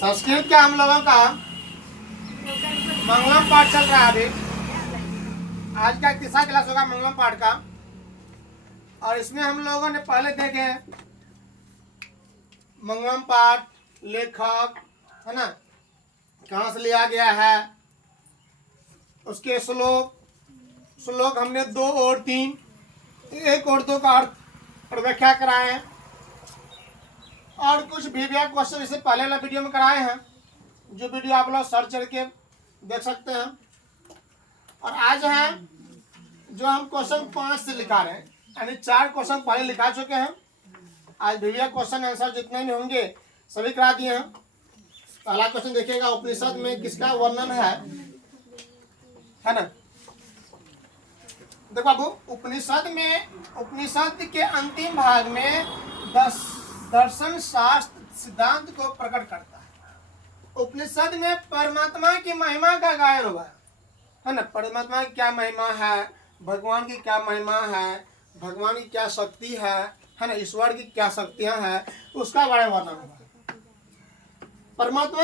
संस्कृत का हम लोगों का मंगलम पाठ चल रहा है अभी। आज का तीसरा क्लास होगा मंगलम पाठ का, और इसमें हम लोगों ने पहले देखे मंगलम पाठ लेखक है ना, कहाँ से लिया गया है, उसके श्लोक हमने 2 और 3, 1 और 2 का अर्थ और व्याख्या कराए हैं, और कुछ वीडियो क्वेश्चन इससे पहले वाला वीडियो में कराए हैं, जो वीडियो आप लोग सर्च करके देख सकते हैं। और आज है जो हम क्वेश्चन 5 से लिखा रहे हैं, यानी 4 क्वेश्चन पहले लिखा चुके हैं। आज वीडियो क्वेश्चन आंसर जितने भी होंगे सभी करा दिए हैं। पहला क्वेश्चन देखिएगा, उपनिषद में किसका वर्णन है ना। देखो बाबू, उपनिषद के अंतिम भाग में दर्शन शास्त्र सिद्धांत को प्रकट करता है। उपनिषद में परमात्मा की महिमा का गायन हुआ है ना। परमात्मा की क्या महिमा है, भगवान की क्या महिमा है, भगवान की क्या शक्ति है ना, ईश्वर की क्या शक्तियां हैं, उसका बड़ा वर्णन हुआ। परमात्मा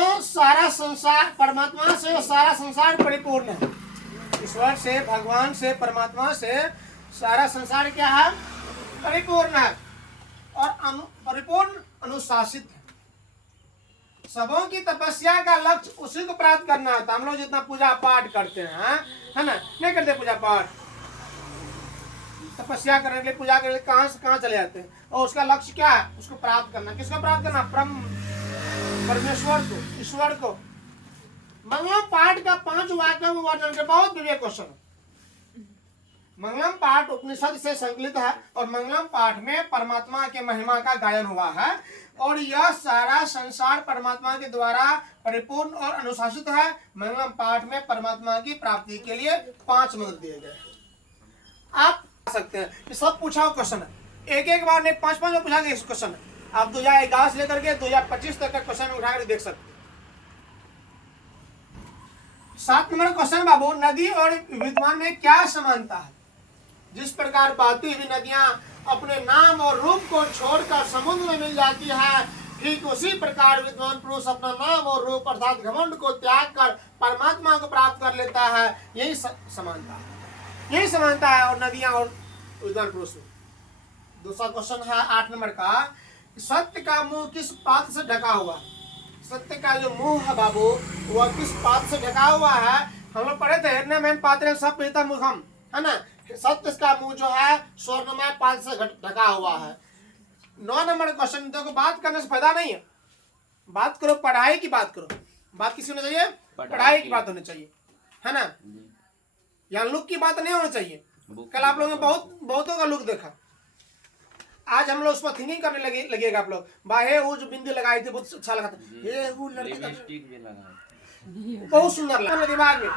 से सारा संसार परिपूर्ण है। ईश्वर से, भगवान से, परमात्मा से सारा संसार क्या है, परिपूर्ण है और परिपूर्ण अनुशासित है। सबों की तपस्या का लक्ष्य उसी को प्राप्त करना होता है। हम लोग जितना पूजा पाठ करते हैं है ना, नहीं करते पूजा पाठ, तपस्या करने के लिए, पूजा करने के लिए कहाँ से कहाँ चले जाते हैं, और उसका लक्ष्य क्या है, उसको प्राप्त करना। किसको प्राप्त करना, परमेश्वर को, ईश्वर को। मंगलम पाठ का 5 वाक्यों में वर्णन के बहुत बढ़िया क्वेश्चन है। मंगलम पाठ उपनिषद से संकलित है और मंगलम पाठ में परमात्मा के महिमा का गायन हुआ है, और यह सारा संसार परमात्मा के द्वारा परिपूर्ण और अनुशासित है। मंगलम पाठ में परमात्मा की प्राप्ति के लिए 5 मंत्र दिए गए। आप सकते हैं, ये सब पूछा हुआ क्वेश्चन है, एक बार नहीं 5 बार पूछा गया इस क्वेश्चन है। आप 2011 से लेकर के 2025 तक का क्वेश्चन उठाकर देख सकते हैं। 7 नंबर क्वेश्चन बाबू, नदी और विद्वान में क्या समानता है। जिस प्रकार बहती हुई नदियां अपने नाम और रूप को छोड़कर समुद्र में मिल जाती है, ठीक उसी प्रकार विद्वान पुरुष अपना नाम और रूप अर्थात घमंड को त्याग कर परमात्मा को प्राप्त कर लेता है। यही समानता है, यही समानता है और नदियां और विद्वान पुरुष में। दूसरा क्वेश्चन है 8 नंबर का, सत्य का मुंह किस पात्र से ढका हुआ है। सत्य का जो मुंह है बाबू, वह किस पात्र से ढका हुआ है। हम लोग पढ़े थे, हिरण्यमय पात्र सब पीता मुखम है ना। सत्य का मुंह जो है स्वर्णमय पात्र से ढका हुआ है। 9 नंबर क्वेश्चन, देखो बात करने से फायदा नहीं है, बात करो, पढ़ाई की बात करो। बात किसी होनी चाहिए, पढ़ाई की बात होनी चाहिए है ना, या लुक की बात नहीं होनी चाहिए। कल आप लोगों ने बहुतों का लुक देखा, आज हम लोग उस पर थिंकिंग करने लगेगा। आप लोग बाहे वो जो बिंदी लगाई थी बहुत अच्छा लगा था, ये वो लड़की बहुत सुंदर लगा दिमाग में,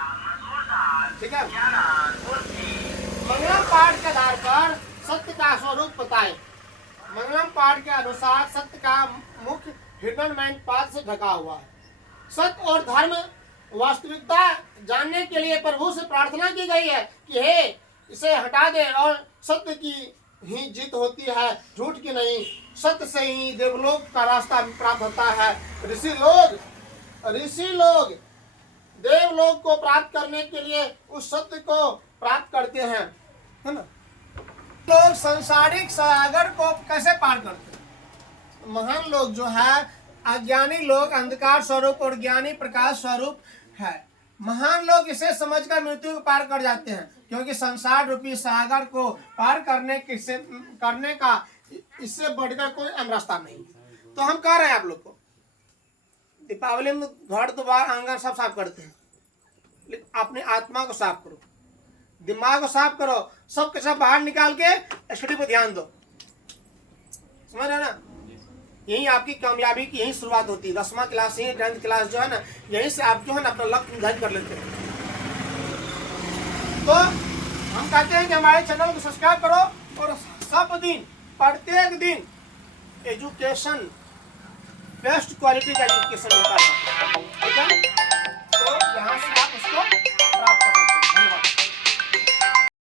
ठीक है। मंगलम पाठ के आधार पर सत्य का स्वरूप बताएं। मंगलम पाठ के अनुसार सत्य का मुख्य हिरण्यमय पात्र से ढका हुआ है। सत्य और धर्म वास्तविकता जानने के लिए प्रभु से प्रार्थना की गई है कि हे इसे हटा दे, और सत्य की ही जीत होती है, झूठ की नहीं। सत्य से ही देवलोक का रास्ता प्राप्त होता है। ऋषि लोग देवलोक को प्राप्त करने के लिए उस सत्य को प्राप्त करते हैं है ना। लोग संसारिक सागर को कैसे पार करते हैं। महान लोग जो है, अज्ञानी लोग अंधकार स्वरूप और ज्ञानी प्रकाश स्वरूप है। महान लोग इसे समझकर मृत्यु को पार कर जाते हैं, क्योंकि संसार रूपी सागर को पार करने का इससे बढ़कर कोई अन्य रास्ता नहीं। तो हम कह रहे हैं आप लोग को, दीपावली में घर द्वार आंगन सब साफ करते हैं, लेकिन अपनी आत्मा को साफ करो, दिमाग को साफ करो, सब के सब बाहर निकाल के स्टडी पर ध्यान दो। समझ रहे ना, यही आपकी कामयाबी की यही शुरुआत होती है। 10वां क्लास से 10th क्लास जो है ना, यहीं से आप जो है ना अपना लक्ष्य निर्धारित कर लेते हैं। तो हम कहते हैं कि हमारे चैनल को सब्सक्राइब करो और सब दिन, प्रत्येक दिन एजुकेशन, बेस्ट क्वालिटी का एजुकेशन होता है, ठीक है। तो यहाँ से आप उसको प्राप्त कर सकते हैं।